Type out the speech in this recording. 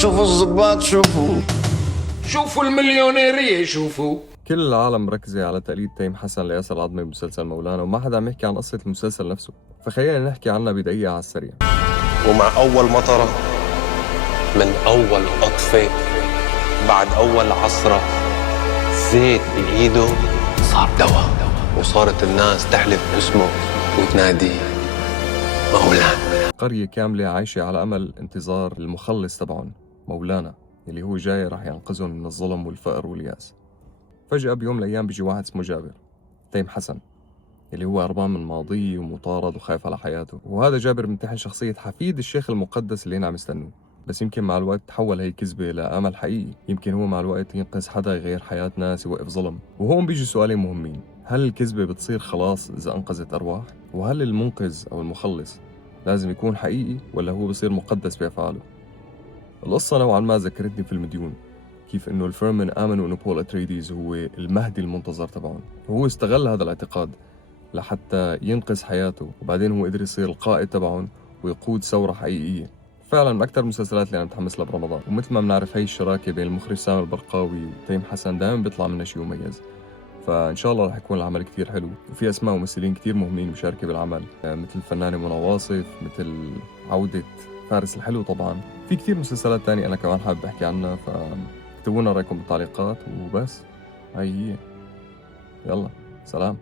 شوفوا الضباط شوفوا المليونيرية شوفوا. كل العالم مركزة على تقليد تيم حسن لياسر العظمي بمسلسل مولانا، وما حدا عم يحكي عن قصة المسلسل نفسه، فخلينا نحكي عنها بدقيقة على السريع. ومع أول مطرة من أول قطفة بعد أول عصرة زيت بإيده صار دواء، وصارت الناس تحلف باسمه وتنادي مولانا. قرية كاملة عايشة على أمل انتظار المخلص تبعهم مولانا اللي هو جاي راح ينقذهم من الظلم والفقر واليأس. فجأة بيوم من الأيام بيجي واحد اسمه جابر تيم حسن اللي هو هربان من ماضيه ومطارد وخايف على حياته، وهذا جابر بيمتحن شخصية حفيد الشيخ المقدس اللي عم يستنوه. بس يمكن مع الوقت تحول هي كذبة لأمل حقيقي، يمكن هو مع الوقت ينقذ حدا يغير حياة ناس يوقف ظلم. وهون بيجي سؤالين مهمين: هل الكذبة بتصير خلاص إذا أنقذت أرواح؟ وهل المنقذ أو المخلص لازم يكون حقيقي ولا هو بصير مقدس بأفعاله؟ القصة نوعا ما ذكرتني فيلم ديون، كيف انه الفيرمن امنوا انه بول اتريديز هو المهدي المنتظر تبعهم، وهو استغل هذا الاعتقاد لحتى ينقذ حياته، وبعدين هو قدر يصير القائد تبعهم ويقود ثورة حقيقية. فعلا من اكثر المسلسلات اللي انا متحمس لها برمضان، ومثل ما بنعرف هي الشراكة بين المخرج سامي البرقاوي وتيم حسن دائما بيطلع منها شيء مميز، فان شاء الله رح يكون العمل كثير حلو، وفي اسماء ممثلين كثير مهمين مشاركة بالعمل، مثل الفنانة منى واصف، مثل عودة فارس الحلو. طبعا في كثير مسلسلات تانية انا كمان حابب احكي عنها، فاكتبوا لنا رايكم بالتعليقات. وبس هاي هي، يلا سلام.